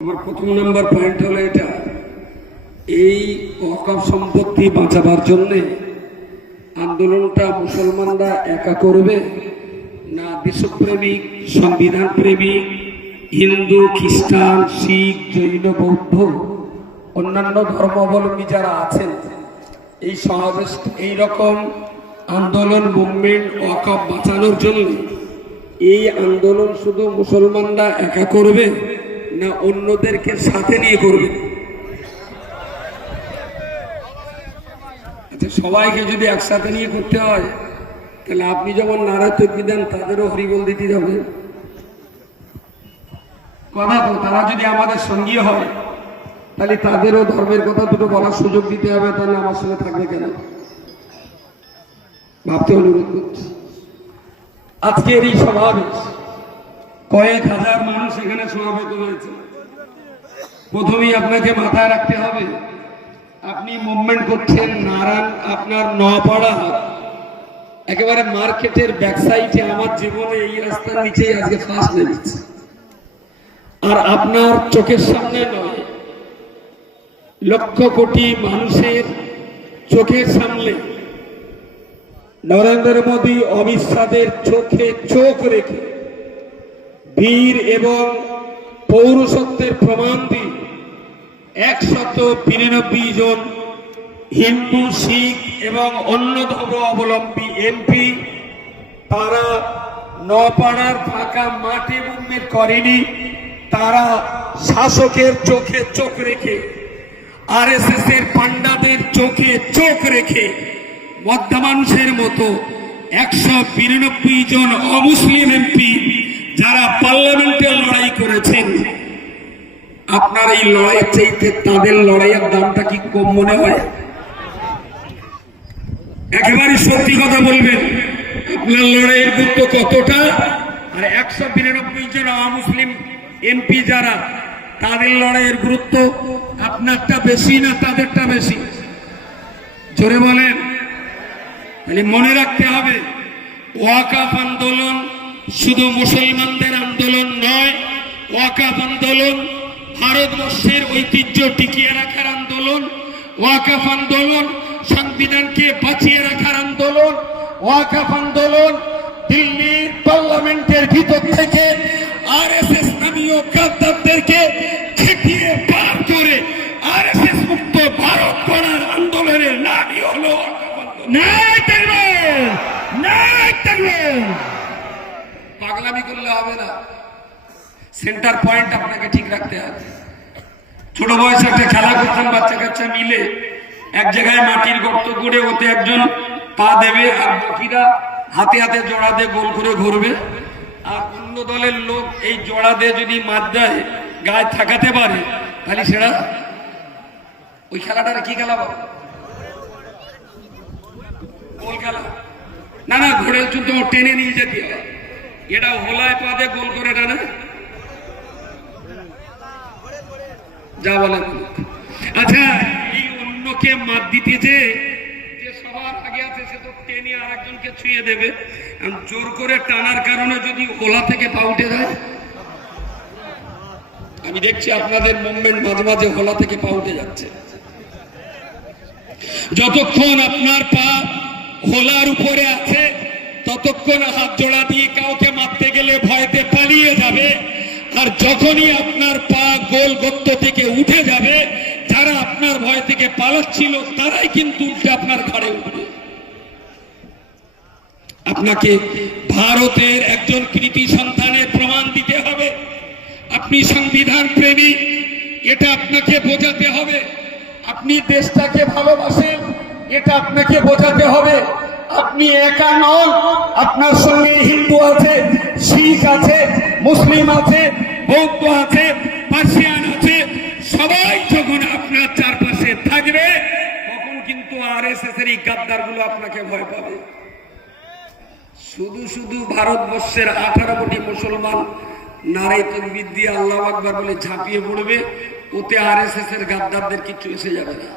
আমার প্রথম number point হলো এটা। এই অকাপ সম্পত্তি বাঁচাবার জন্যে আন্দোলনটা মুসলমানরা একা করবে না দেশপ্রেমিক সংবিধান প্রেমিক হিন্দু, খ্রিস্টান, শিখ, জৈন, বৌদ্ধ, অন্যান্য ধর্মাবলম্বী যারা আছেন, এই সমাবেশ, এই রকম আন্দোলন, মুভমেন্ট অকাপ বাঁচানোর জন্য এই আন্দোলন শুধু মুসলমানরা একা করবে না অন্যদেরকে সাথে নিয়ে করবে? আচ্ছা সবাইকে যদি একসাথে নিয়ে করতে হয়, তাহলে আপনি যেমন নারা তৈরি দেন, তাদেরও হরিবল দিতে যাবে কথা তো তারা যদি আমাদের সঙ্গী হয়, তাহলে তাদেরও ধর্মের কথা দুটো বলার সুযোগ দিতে হবে তাহলে আমার সঙ্গে থাকবে কেন? ভাবতে অনুরোধ করছি। আজকের এই সমাবেশ কয়েক হাজার মানুষ এখানে সমাবেত হয়েছে। প্রথমেই আপনাকে মাথায় রাখতে হবে, আপনি মুভমেন্ট করছেন নারায়ণ, আপনার নপাড়া একেবারে মার্কেটের ব্যাক আমার জীবনে এই রাস্তার নিচেই আজকে ফার্স্ট নেমেছে আর আপনার চোখের সামনে নয়, লক্ষ কোটি মানুষের চোখের সামনে নরেন্দ্র মোদী অমিত চোখে চোখ রেখে বীর এবং পৌরসত্বের প্রমাণ দিয়ে একশত বিরানব্বই জন হিন্দু, শিখ এবং অন্য ধর্ম অবলম্বী এমপি, তারা নপাড়ার ফাঁকা মাঠে মুভমেন্ট করেনি, তারা শাসকের চোখে চোখ রেখে আরএসএস এর পান্ডাদের চোখে চোখ রেখে মধ্যা মানুষের মতো একশো বিরানব্বই জন অমুসলিম এমপি যারা পার্লামেন্টে লড়াই করেছেন, আপনার এই লড়াই চাইতে তাদের লড়াইয়ের দামটা কি কম মনে হয়? একেবারে সত্যি কথা বলবেন, আপনার লড়াইয়ের গুরুত্ব কতটা? আর একশো বিরানব্বই জন অমুসলিম এমপি যারা, তাদের লড়াইয়ের গুরুত্ব আপনারটা বেশি না তাদেরটা বেশি? জোরে বলেন। তাহলে মনে রাখতে হবে, ওয়াকাফ আন্দোলন শুধু মুসলমানদের আন্দোলন নয়, ওয়াকাফ আন্দোলন, ভারতবর্ষের ঐতিহ্য টিকিয়ে রাখার আন্দোলন, ওয়াকাফ আন্দোলন, সংবিধানকে বাঁচিয়ে রাখার আন্দোলন, ওয়াকাফ আন্দোলন দিল্লির পার্লামেন্টের ভিতর থেকে আর এস এস নামীয় গাদ্দারদেরকে ছেটিয়ে পার করে আর এস এস মুক্ত ভারত করার আন্দোলনের নামই হলো ওয়াকাফ আন্দোলন। নাই তাকবীর নাই তাকবীর পাগলামি করলে হবে না। সেন্টার পয়েন্ট আপনাকে ঠিক রাখতে হবে। ছোট বয়সে একটা খেলা করতেন বাচ্চা কাচ্চা মিলে এক জায়গায় মাটির গর্ত করে ওতে একজন পা দেবে আর বাকিরা হাতে হাতে জোড়া দিয়ে গোল করে ঘুরবে। আর অন্য দলের লোক এই জোড়া দিয়ে যদি মাছ দেয়, গায়ে থাকাতে পারে, তাহলে সেটা ওই খেলাটার কি খেলা বাবা? গোল খেলা। না না ঘোড়ার কিন্তু টেনে নিয়ে যেতে হবে। এটা হোলায় পাদে গোল করে টানে। যা বলে আচ্ছা এই অন্যকে মাত দিতে যে টানার কারণে আমি দেখছি আপনাদের মাঝে মাঝে হোলা থেকে যাচ্ছে। যতক্ষণ আপনার পা হোলার উপরে আছে, ততক্ষণ হাত জোড়া দিয়ে কাউকে গেলে ভয়তে পালিয়ে যাবে। আর যখনই আপনার পা গোল গত্ত থেকে উঠে যাবে, যারা আপনার ভয় থেকে পালাচ্ছিল, তারাই কিন্তু উল্টে আপনার ঘাড়ে উঠবে। আপনাকে ভারতের একজন কৃতি সন্তানের প্রমাণ দিতে হবে। আপনি সংবিধান প্রেমী, এটা আপনাকে বোঝাতে হবে। আপনি দেশটাকে ভালোবাসেন, এটা আপনাকে বোঝাতে হবে। আপনি একা নন, আপনার সঙ্গে হিন্দু আছে, শিখ আছে, মুসলিম আছে, বৌদ্ধ আছে, পার্সিয়ান আছে, সবাই যখন আপনার চারপাশে থাকবে, তখন কিন্তু আর এস এস এর এই গাদ্দারগুলো আপনাকে ভয় পাবে। শুধু শুধু ভারতবর্ষের আঠারো কোটি মুসলমান নারাই তকবির দিয়ে আল্লাহ আকবার বলে ঝাঁপিয়ে পড়বে, ওতে আর এস এস এর গাদ্দারদের কিছু এসে যাবে না।